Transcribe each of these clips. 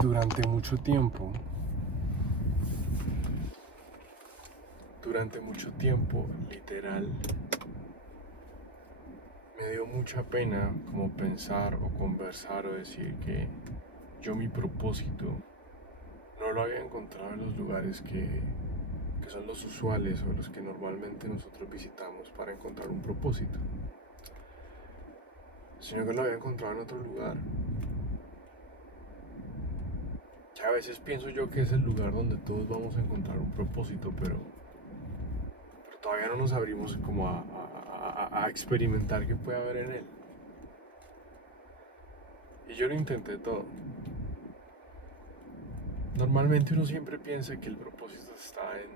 Durante mucho tiempo, literal, me dio mucha pena como pensar o conversar o decir que yo mi propósito no lo había encontrado en los lugares que son los usuales o los que normalmente nosotros visitamos para encontrar un propósito, sino que lo había encontrado en otro lugar. Que a veces pienso yo que es el lugar donde todos vamos a encontrar un propósito, pero todavía no nos abrimos como a experimentar qué puede haber en él. Y yo lo intenté todo. Normalmente uno siempre piensa que el propósito está en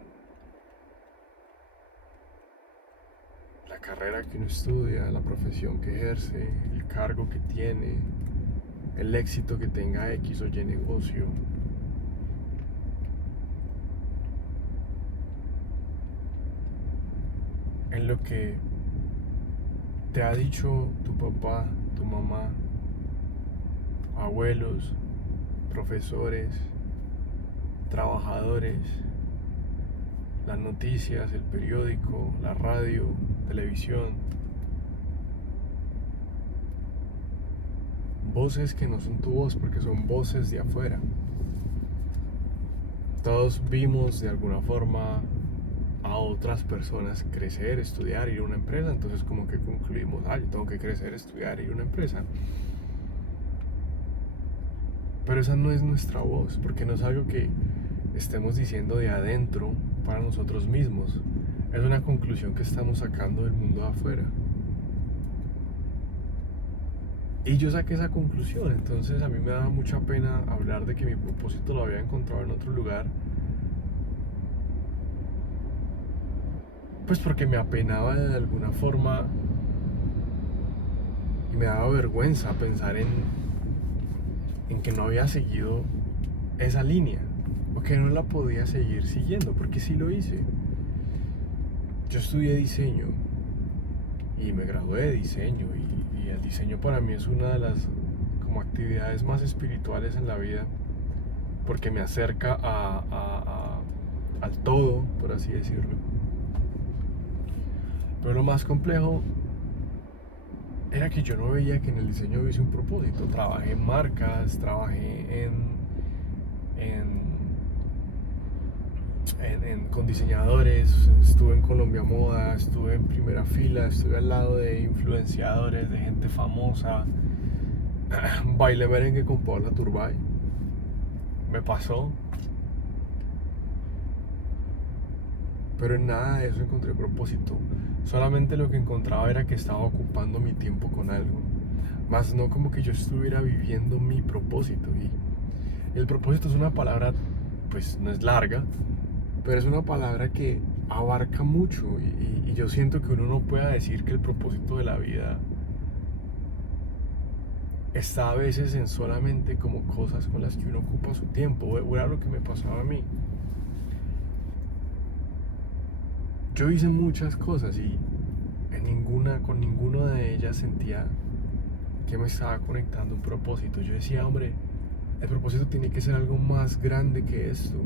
la carrera que uno estudia, la profesión que ejerce, el cargo que tiene, el éxito que tenga X o Y negocio. En lo que te ha dicho tu papá, tu mamá, abuelos, profesores, trabajadores, las noticias, el periódico, la radio, televisión. Voces que no son tu voz porque son voces de afuera. Todos vimos de alguna forma a otras personas crecer, estudiar, ir a una empresa, entonces como que concluimos, yo tengo que crecer, estudiar, ir a una empresa. Pero esa no es nuestra voz, porque no es algo que estemos diciendo de adentro para nosotros mismos. Es una conclusión que estamos sacando del mundo de afuera. Y yo saqué esa conclusión, entonces a mí me daba mucha pena hablar de que mi propósito lo había encontrado en otro lugar. Pues porque me apenaba de alguna forma y me daba vergüenza pensar en que no había seguido esa línea o que no la podía seguir siguiendo, porque sí lo hice. Yo estudié diseño y me gradué de diseño y el diseño para mí es una de las como actividades más espirituales en la vida porque me acerca al todo, por así decirlo. Pero lo más complejo era que yo no veía que en el diseño hubiese un propósito. Trabajé en marcas, trabajé con diseñadores, estuve en Colombia Moda, estuve en primera fila, estuve al lado de influenciadores, de gente famosa, bailé merengue con Paula Turbay, me pasó, pero en nada de eso encontré propósito. Solamente lo que encontraba era que estaba ocupando mi tiempo con algo, más no como que yo estuviera viviendo mi propósito. Y el propósito es una palabra, pues no es larga, pero es una palabra que abarca mucho y yo siento que uno no puede decir que el propósito de la vida está a veces en solamente como cosas con las que uno ocupa su tiempo, o era lo que me pasaba a mí. Yo hice muchas cosas y con ninguna de ellas sentía que me estaba conectando un propósito. Yo decía, hombre, el propósito tiene que ser algo más grande que esto.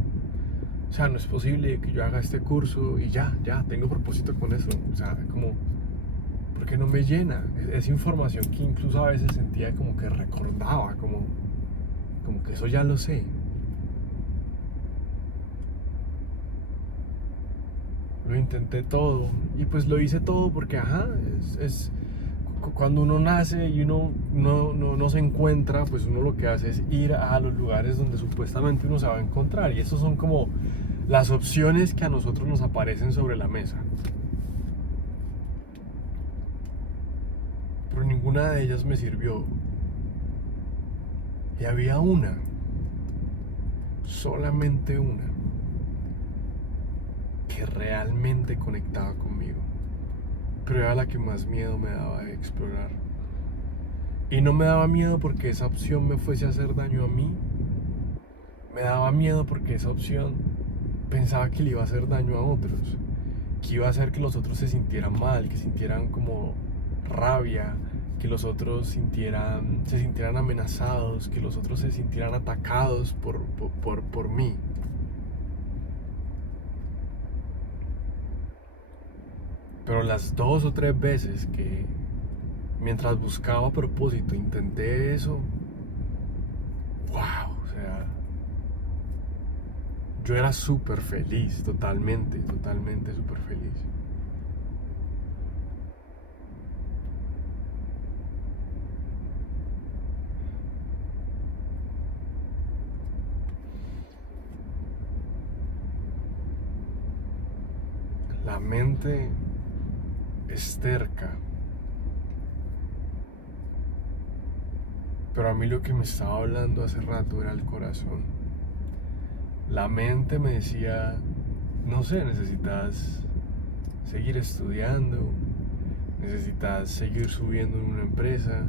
O sea, no es posible que yo haga este curso y ya, tengo propósito con eso. O sea, como, porque no me llena. Es información que incluso a veces sentía como que recordaba, como que eso ya lo sé. Lo intenté todo y pues lo hice todo porque, cuando uno nace y uno no se encuentra, pues uno lo que hace es ir a los lugares donde supuestamente uno se va a encontrar. Y esos son como las opciones que a nosotros nos aparecen sobre la mesa. Pero ninguna de ellas me sirvió. Y había una, solamente una, que realmente conectaba conmigo. Pero era la que más miedo me daba de explorar. Y no me daba miedo porque esa opción me fuese a hacer daño a mí. Me daba miedo porque esa opción pensaba que le iba a hacer daño a otros, que iba a hacer que los otros se sintieran mal, que sintieran como rabia, que los otros se sintieran amenazados, que los otros se sintieran atacados por mí. Pero las 2 o 3 veces que mientras buscaba propósito intenté eso, wow, o sea, yo era súper feliz, totalmente súper feliz. La mente es terca, pero a mí lo que me estaba hablando hace rato era el corazón. La mente me decía, no sé, necesitas seguir estudiando, necesitas seguir subiendo en una empresa,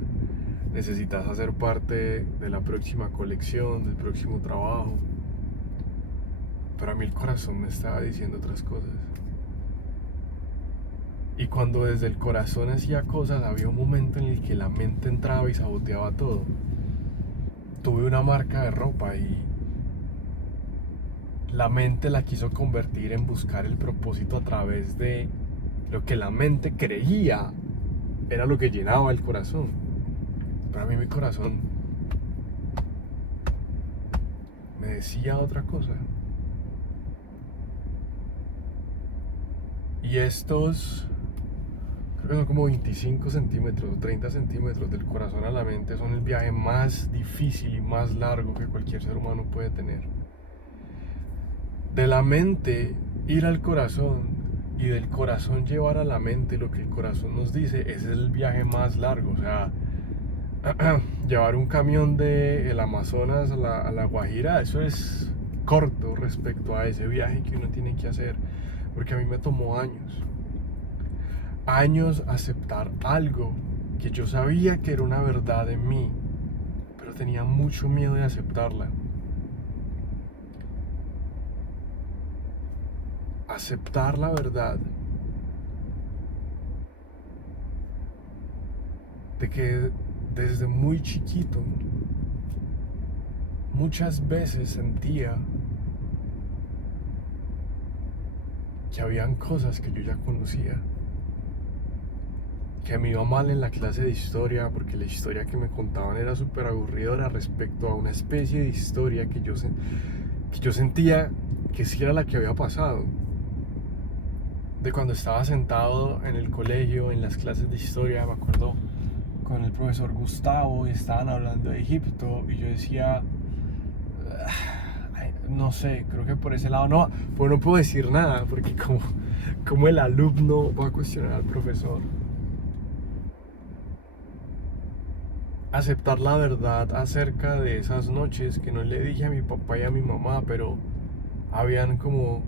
necesitas hacer parte de la próxima colección, del próximo trabajo. Pero a mí el corazón me estaba diciendo otras cosas. Y cuando desde el corazón hacía cosas, había un momento en el que la mente entraba y saboteaba todo. Tuve una marca de ropa y la mente la quiso convertir en buscar el propósito a través de lo que la mente creía era lo que llenaba el corazón. Pero a mí mi corazón me decía otra cosa. Y estos, creo que son como 25 centímetros o 30 centímetros del corazón a la mente, son el viaje más difícil y más largo que cualquier ser humano puede tener. De la mente ir al corazón y del corazón llevar a la mente lo que el corazón nos dice, ese es el viaje más largo. O sea, llevar un camión del Amazonas a la Guajira, eso es corto respecto a ese viaje que uno tiene que hacer, porque a mí me tomó años aceptar algo que yo sabía que era una verdad en mí, pero tenía mucho miedo de aceptarla. Aceptar la verdad de que desde muy chiquito muchas veces sentía que habían cosas que yo ya conocía, que me iba mal en la clase de historia porque la historia que me contaban era súper aburridora respecto a una especie de historia que yo sentía que sí era la que había pasado. De cuando estaba sentado en el colegio, en las clases de historia, me acuerdo con el profesor Gustavo y estaban hablando de Egipto y yo decía, no sé, creo que por ese lado no, pues no puedo decir nada porque como el alumno va a cuestionar al profesor. Aceptar la verdad acerca de esas noches que no le dije a mi papá y a mi mamá, pero habían como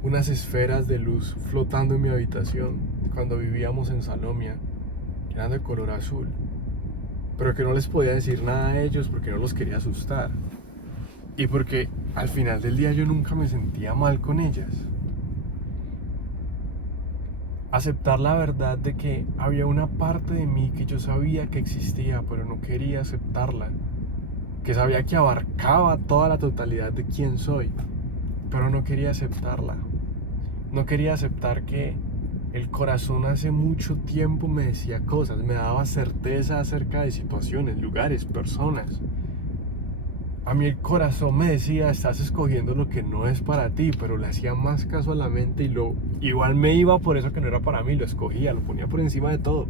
unas esferas de luz flotando en mi habitación cuando vivíamos en Salomia, que eran de color azul, pero que no les podía decir nada a ellos porque no los quería asustar y porque al final del día yo nunca me sentía mal con ellas. Aceptar la verdad de que había una parte de mí que yo sabía que existía pero no quería aceptarla, que sabía que abarcaba toda la totalidad de quién soy, pero no quería aceptarla. No quería aceptar que el corazón hace mucho tiempo me decía cosas, me daba certeza acerca de situaciones, lugares, personas. A mí el corazón me decía, estás escogiendo lo que no es para ti, pero le hacía más caso a la mente y igual me iba por eso que no era para mí, lo escogía, lo ponía por encima de todo.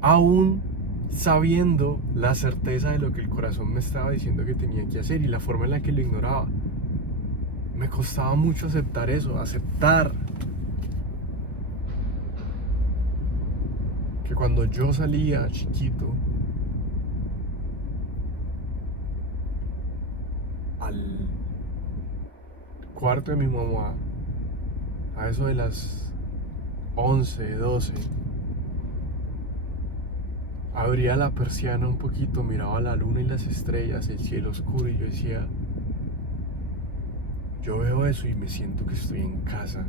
Aún sabiendo la certeza de lo que el corazón me estaba diciendo que tenía que hacer y la forma en la que lo ignoraba. Me costaba mucho aceptar eso, aceptar que cuando yo salía chiquito al cuarto de mi mamá, a eso de las 11, 12, abría la persiana un poquito, miraba la luna y las estrellas, el cielo oscuro y yo decía, yo veo eso y me siento que estoy en casa.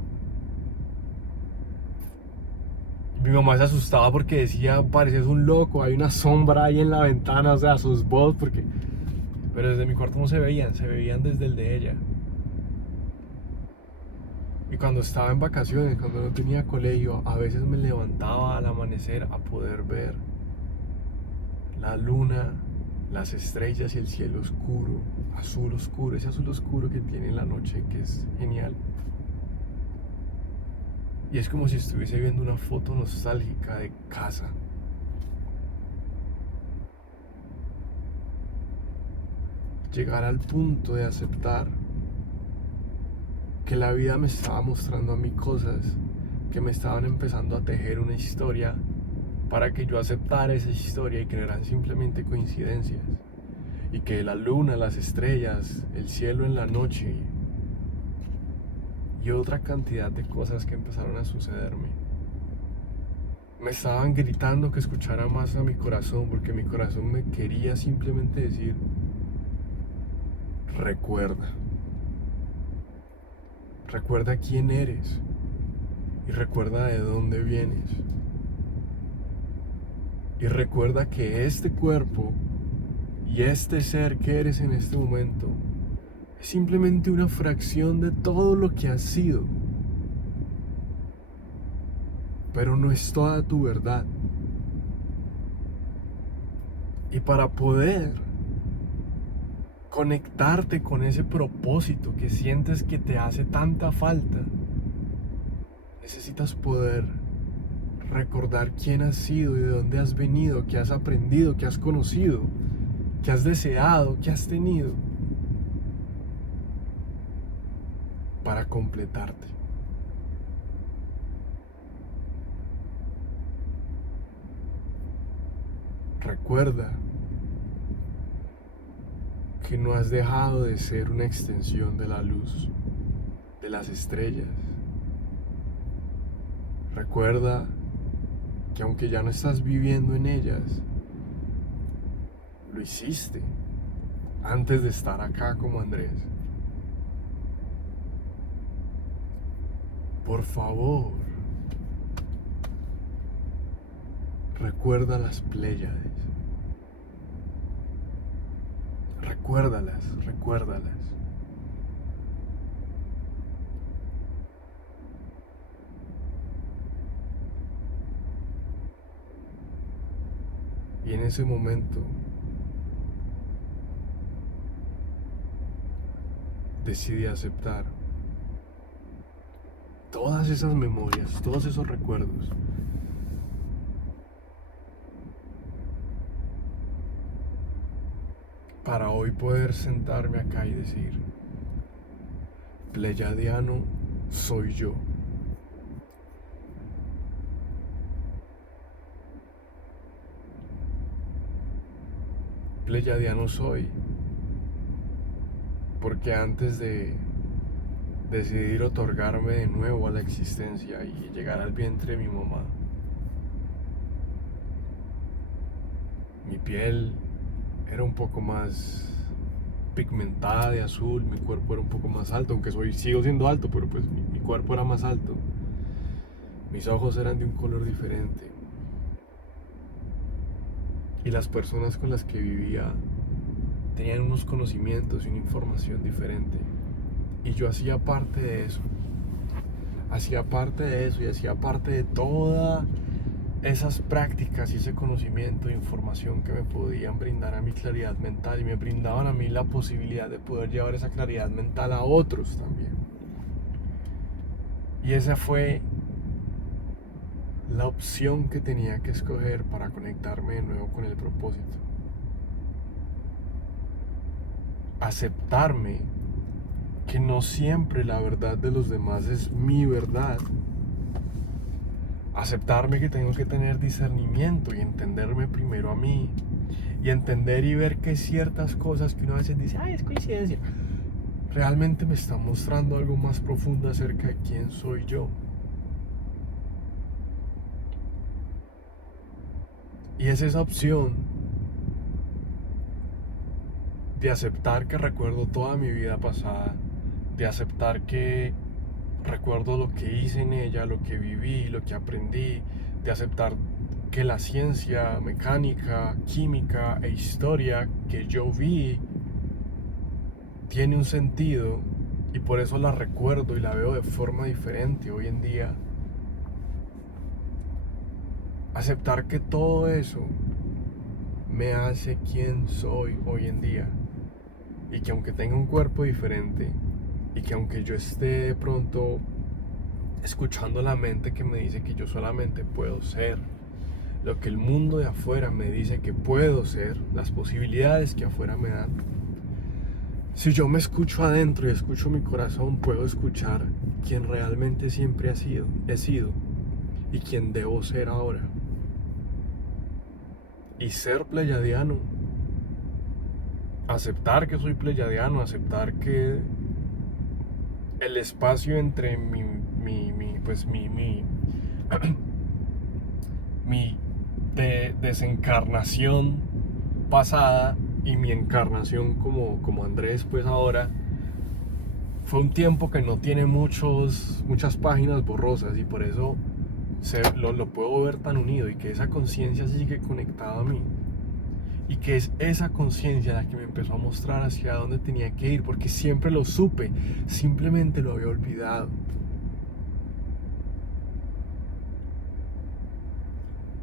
Mi mamá se asustaba porque decía, pareces un loco, hay una sombra ahí en la ventana, o sea, sus voz, porque... Pero desde mi cuarto no se veían desde el de ella. Y cuando estaba en vacaciones, cuando no tenía colegio, a veces me levantaba al amanecer a poder ver la luna, las estrellas y el cielo oscuro, ese azul oscuro que tiene la noche, que es genial. Y es como si estuviese viendo una foto nostálgica de casa. Llegar al punto de aceptar que la vida me estaba mostrando a mí cosas que me estaban empezando a tejer una historia para que yo aceptara esa historia y que no eran simplemente coincidencias. Y que la luna, las estrellas, el cielo en la noche y otra cantidad de cosas que empezaron a sucederme me estaban gritando que escuchara más a mi corazón, porque mi corazón me quería simplemente decir: recuerda, recuerda quién eres y recuerda de dónde vienes. Y recuerda que este cuerpo y este ser que eres en este momento es simplemente una fracción de todo lo que has sido. Pero no es toda tu verdad. Y para poder conectarte con ese propósito que sientes que te hace tanta falta, necesitas poder recordar quién has sido y de dónde has venido, qué has aprendido, qué has conocido, qué has deseado, qué has tenido, para completarte. Recuerda que no has dejado de ser una extensión de la luz, de las estrellas. Recuerda que aunque ya no estás viviendo en ellas, lo hiciste antes de estar acá como Andrés. Por favor, recuerda las Pléyades. Recuérdalas. Y en ese momento decidí aceptar todas esas memorias, todos esos recuerdos, para hoy poder sentarme acá y decir: pleyadiano soy yo. Pleyadiano soy porque antes de decidir otorgarme de nuevo a la existencia y llegar al vientre de mi mamá, mi piel era un poco más pigmentada de azul, mi cuerpo era un poco más alto, aunque sigo siendo alto, pero pues mi cuerpo era más alto. Mis ojos eran de un color diferente. Y las personas con las que vivía tenían unos conocimientos y una información diferente. Y yo hacía parte de eso. Y hacía parte de todas esas prácticas y ese conocimiento e información que me podían brindar a mi claridad mental y me brindaban a mí la posibilidad de poder llevar esa claridad mental a otros también. Y esa fue la opción que tenía que escoger para conectarme de nuevo con el propósito. Aceptarme que no siempre la verdad de los demás es mi verdad. Aceptarme que tengo que tener discernimiento y entenderme primero a mí. Y entender y ver que ciertas cosas que uno a veces dice: ay, es coincidencia, realmente me están mostrando algo más profundo acerca de quién soy yo. Y es esa opción de aceptar que recuerdo toda mi vida pasada, de aceptar que recuerdo lo que hice en ella, lo que viví, lo que aprendí, de aceptar que la ciencia, mecánica, química e historia que yo vi tiene un sentido y por eso la recuerdo y la veo de forma diferente hoy en día. Aceptar que todo eso me hace quien soy hoy en día y que aunque tenga un cuerpo diferente y que aunque yo esté de pronto escuchando la mente que me dice que yo solamente puedo ser lo que el mundo de afuera me dice que puedo ser, las posibilidades que afuera me dan, si yo me escucho adentro y escucho mi corazón, puedo escuchar quien realmente siempre he sido y quien debo ser ahora. Y ser pleyadiano, aceptar que soy pleyadiano, aceptar que el espacio entre mi desencarnación pasada y mi encarnación como Andrés pues ahora fue un tiempo que no tiene muchas páginas borrosas y por eso lo puedo ver tan unido y que esa conciencia sigue conectada a mí y que es esa conciencia la que me empezó a mostrar hacia dónde tenía que ir, porque siempre lo supe, simplemente lo había olvidado.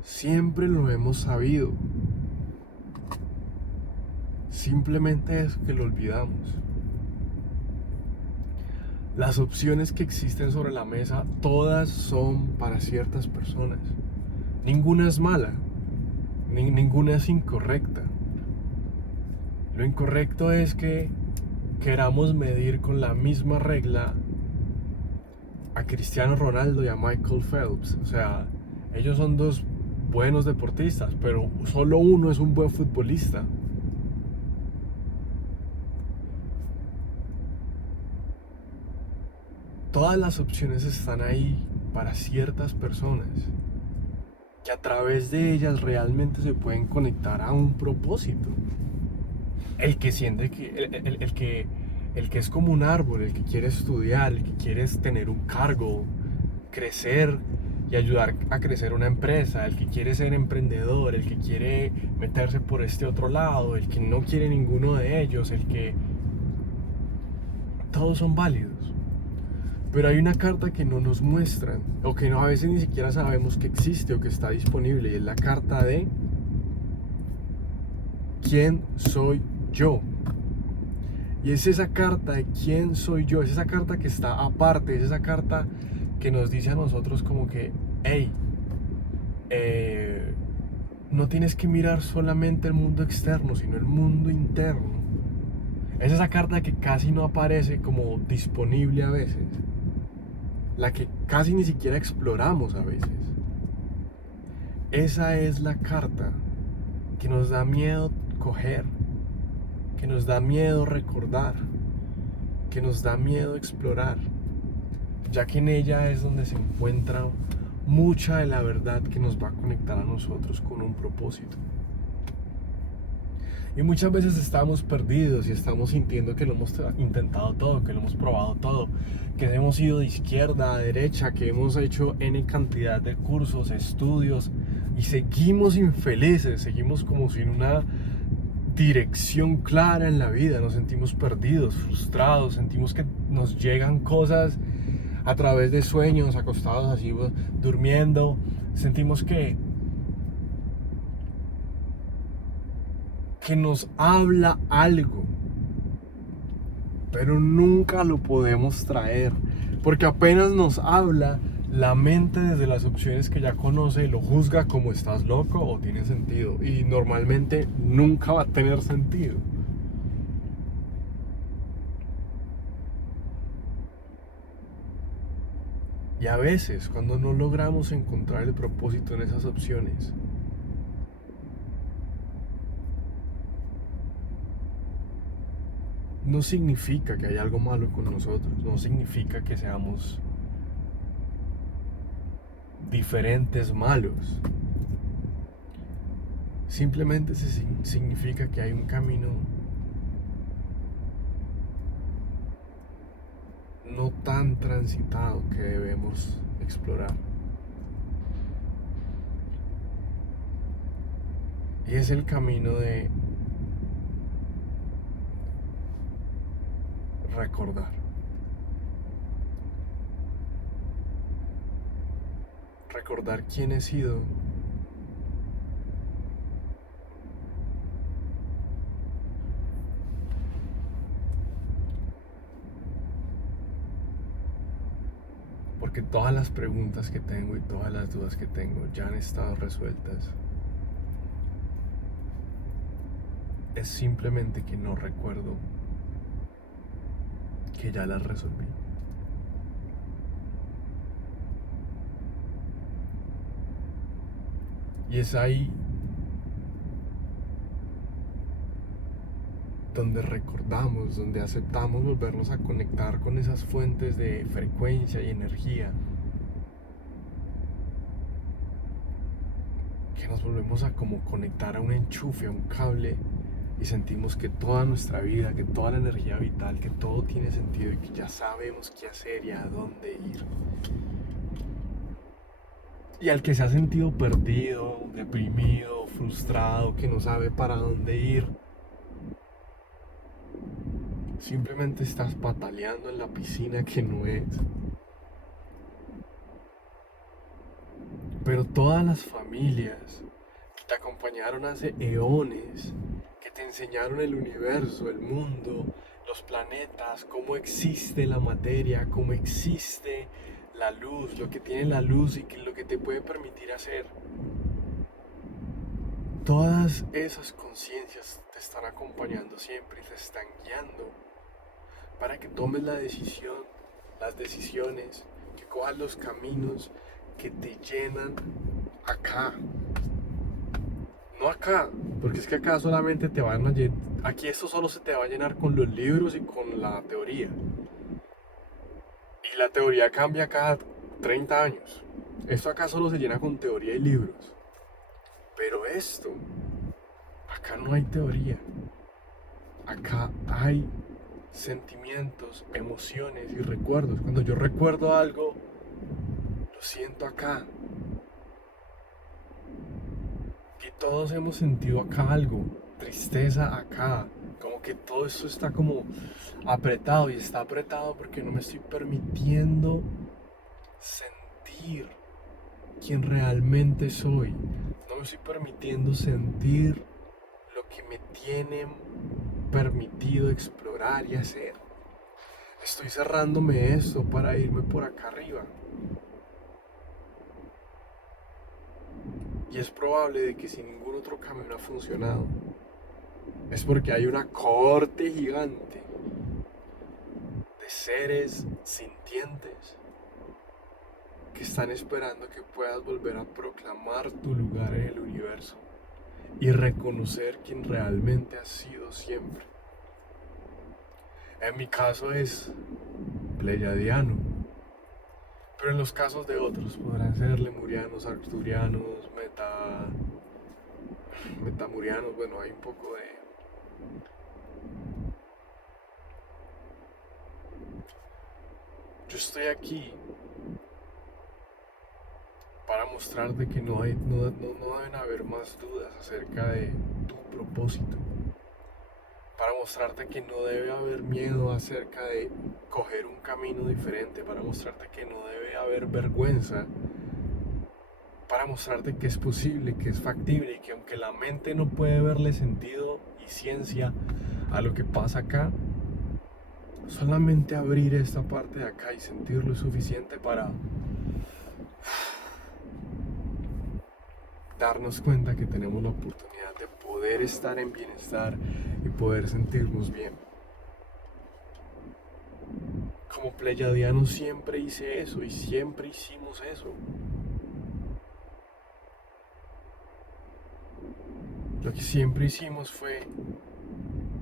Siempre lo hemos sabido, simplemente es que lo olvidamos. Las opciones que existen sobre la mesa, todas son para ciertas personas. Ninguna es mala, ninguna es incorrecta. Lo incorrecto es que queramos medir con la misma regla a Cristiano Ronaldo y a Michael Phelps. O sea, ellos son dos buenos deportistas, pero solo uno es un buen futbolista. Todas las opciones están ahí para ciertas personas que a través de ellas realmente se pueden conectar a un propósito. El que siente que el que es como un árbol, el que quiere estudiar, el que quiere tener un cargo, crecer y ayudar a crecer una empresa, el que quiere ser emprendedor, el que quiere meterse por este otro lado, el que no quiere ninguno de ellos, el que... Todos son válidos. Pero hay una carta que no nos muestran, o que no, a veces ni siquiera sabemos que existe o que está disponible, y es la carta de ¿quién soy yo? Y es esa carta de quién soy yo, es esa carta que está aparte, es esa carta que nos dice a nosotros como que, hey, no tienes que mirar solamente el mundo externo, sino el mundo interno. Es esa carta que casi no aparece como disponible a veces, la que casi ni siquiera exploramos a veces. Esa es la carta que nos da miedo coger, que nos da miedo recordar, que nos da miedo explorar, ya que en ella es donde se encuentra mucha de la verdad que nos va a conectar a nosotros con un propósito. Y muchas veces estamos perdidos y estamos sintiendo que lo hemos intentado todo, que lo hemos probado todo, que hemos ido de izquierda a derecha, que hemos hecho N cantidad de cursos, estudios y seguimos infelices, seguimos como sin una dirección clara en la vida, nos sentimos perdidos, frustrados, sentimos que nos llegan cosas a través de sueños, acostados así, durmiendo, sentimos que nos habla algo, pero nunca lo podemos traer, porque apenas nos habla, la mente desde las opciones que ya conoce lo juzga como estás loco o tiene sentido, y normalmente nunca va a tener sentido. Y a veces cuando no logramos encontrar el propósito en esas opciones, no significa que hay algo malo con nosotros, no significa que seamos diferentes, malos. Simplemente significa que hay un camino no tan transitado que debemos explorar. Y es el camino de recordar. Recordar quién he sido. Porque todas las preguntas que tengo y todas las dudas que tengo ya han estado resueltas. Es simplemente que no recuerdo que ya las resolví. Y es ahí donde recordamos, donde aceptamos volvernos a conectar con esas fuentes de frecuencia y energía, que nos volvemos a como conectar a un enchufe, a un cable, y sentimos que toda nuestra vida, que toda la energía vital, que todo tiene sentido y que ya sabemos qué hacer y a dónde ir. Y al que se ha sentido perdido, deprimido, frustrado, que no sabe para dónde ir, simplemente estás pataleando en la piscina que no es. Pero todas las familias que te acompañaron hace eones, que te enseñaron el universo, el mundo, los planetas, cómo existe la materia, cómo existe la luz, lo que tiene la luz y lo que te puede permitir hacer. Todas esas conciencias te están acompañando siempre y te están guiando para que tomes la decisión, las decisiones, que cojas los caminos que te llenan acá. No acá, porque es que acá solamente te van a llenar, aquí esto solo se te va a llenar con los libros y con la teoría. Y la teoría cambia cada 30 años. Esto acá solo se llena con teoría y libros. Pero esto, acá no hay teoría. Acá hay sentimientos, emociones y recuerdos. Cuando yo recuerdo algo, lo siento acá. Y todos hemos sentido acá algo, tristeza acá, como que todo esto está como apretado y está apretado porque no me estoy permitiendo sentir quién realmente soy. No me estoy permitiendo sentir lo que me tienen permitido explorar y hacer. Estoy cerrándome esto para irme por acá arriba. Y es probable de que si ningún otro camino ha funcionado, es porque hay una cohorte gigante de seres sintientes que están esperando que puedas volver a proclamar tu lugar en el universo y reconocer quién realmente has sido siempre. En mi caso es pleyadiano, pero en los casos de otros podrán ser lemurianos, arcturianos, metamurianos, bueno, hay un poco de... Yo estoy aquí para mostrarte que no deben haber más dudas acerca de tu propósito. Para mostrarte que no debe haber miedo acerca de coger un camino diferente. Para mostrarte que no debe haber vergüenza. Para mostrarte que es posible, que es factible y que aunque la mente no puede verle sentido y ciencia a lo que pasa acá, solamente abrir esta parte de acá y sentir lo suficiente para darnos cuenta que tenemos la oportunidad de poder estar en bienestar y poder sentirnos bien. Como pleyadiano siempre hice eso y siempre hicimos eso. Lo que siempre hicimos fue,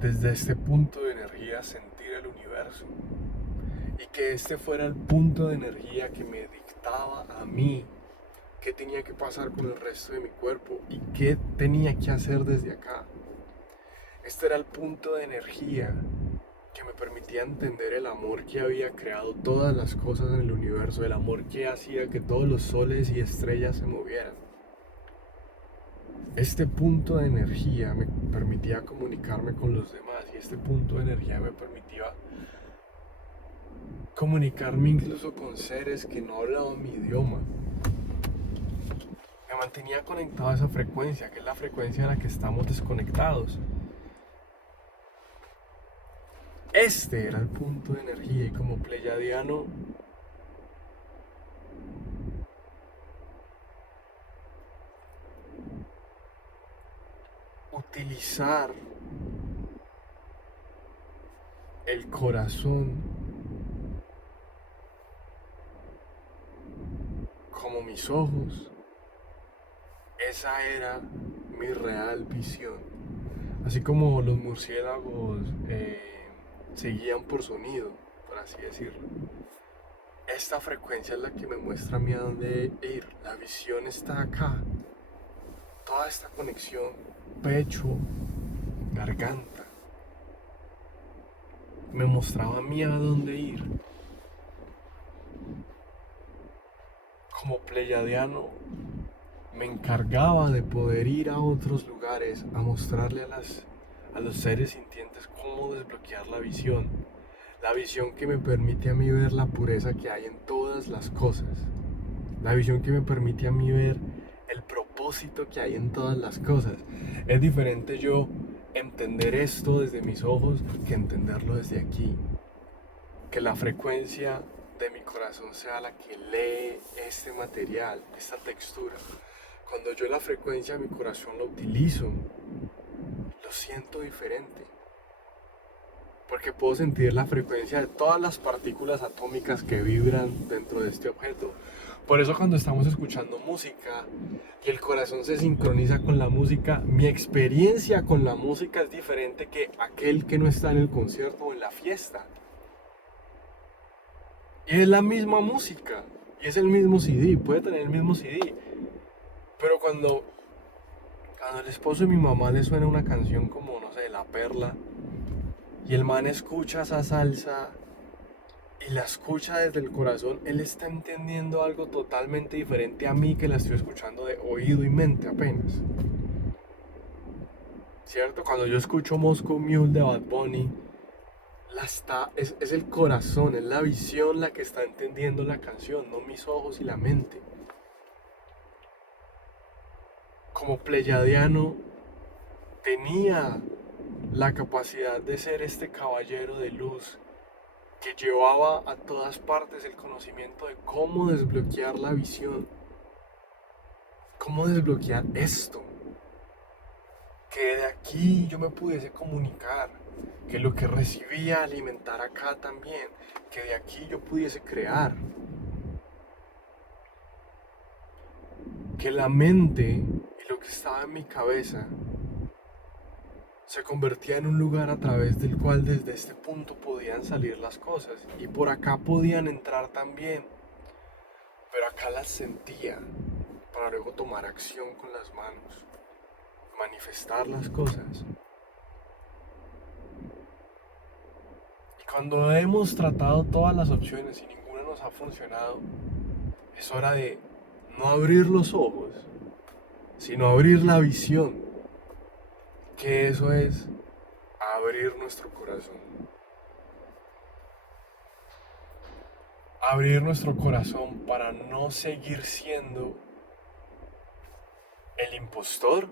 desde este punto de energía, sentir el universo. Y que este fuera el punto de energía que me dictaba a mí qué tenía que pasar con el resto de mi cuerpo y qué tenía que hacer desde acá. Este era el punto de energía que me permitía entender el amor que había creado todas las cosas en el universo, el amor que hacía que todos los soles y estrellas se movieran. este punto de energía me permitía comunicarme con los demás y este punto de energía me permitía comunicarme incluso con seres que no hablaban mi idioma. Me mantenía conectado a esa frecuencia, que es la frecuencia en la que estamos desconectados. Este era el punto de energía y como pleyadiano utilizar el corazón como mis ojos, esa era mi real visión. Así como los murciélagos se guían por sonido, por así decirlo. Esta frecuencia es la que me muestra a mí a dónde ir. La visión está acá. Toda esta conexión, pecho, garganta, me mostraba a mí a dónde ir. Como pleyadiano, me encargaba de poder ir a otros lugares a mostrarle a los seres sintientes cómo desbloquear la visión. La visión que me permite a mí ver la pureza que hay en todas las cosas. La visión que me permite a mí ver el propósito que hay en todas las cosas. Es diferente yo entender esto desde mis ojos que entenderlo desde aquí. Que la frecuencia de mi corazón sea la que lee este material, esta textura. Cuando yo la frecuencia de mi corazón lo utilizo, lo siento diferente. Porque puedo sentir la frecuencia de todas las partículas atómicas que vibran dentro de este objeto. Por eso cuando estamos escuchando música y el corazón se sincroniza con la música, mi experiencia con la música es diferente que aquel que no está en el concierto o en la fiesta. Y es la misma música, y es el mismo CD, puede tener el mismo CD. Pero cuando al esposo de mi mamá le suena una canción como, no sé, La Perla, y el man escucha esa salsa y la escucha desde el corazón, él está entendiendo algo totalmente diferente a mí que la estoy escuchando de oído y mente apenas. ¿Cierto? Cuando yo escucho Moscow Mule de Bad Bunny, es el corazón, es la visión la que está entendiendo la canción, no mis ojos y la mente. Como pleyadiano, tenía la capacidad de ser este caballero de luz que llevaba a todas partes el conocimiento de cómo desbloquear la visión, cómo desbloquear esto, que de aquí yo me pudiese comunicar, que lo que recibía alimentar acá también, que de aquí yo pudiese crear, que la mente y lo que estaba en mi cabeza se convertía en un lugar a través del cual desde este punto podían salir las cosas y por acá podían entrar también, pero acá las sentía para luego tomar acción con las manos, manifestar las cosas. Y cuando hemos tratado todas las opciones y ninguna nos ha funcionado, es hora de no abrir los ojos, sino abrir la visión, que eso es abrir nuestro corazón. Abrir nuestro corazón para no seguir siendo el impostor,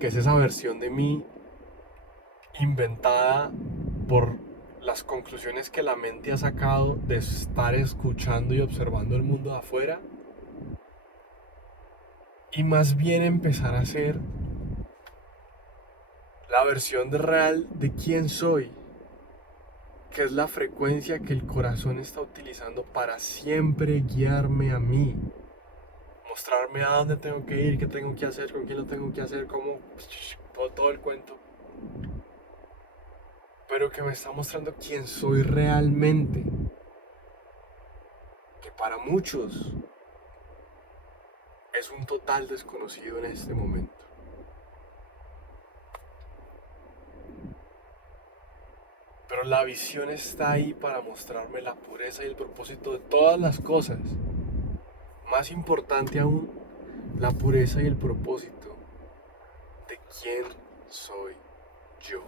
que es esa versión de mí inventada por las conclusiones que la mente ha sacado de estar escuchando y observando el mundo de afuera, y más bien empezar a ser la versión real de quién soy, que es la frecuencia que el corazón está utilizando para siempre guiarme a mí, mostrarme a dónde tengo que ir, qué tengo que hacer, con quién lo tengo que hacer, cómo, todo el cuento. Pero que me está mostrando quién soy realmente, que para muchos es un total desconocido en este momento. Pero la visión está ahí para mostrarme la pureza y el propósito de todas las cosas. Más importante aún, la pureza y el propósito ¿quién soy yo?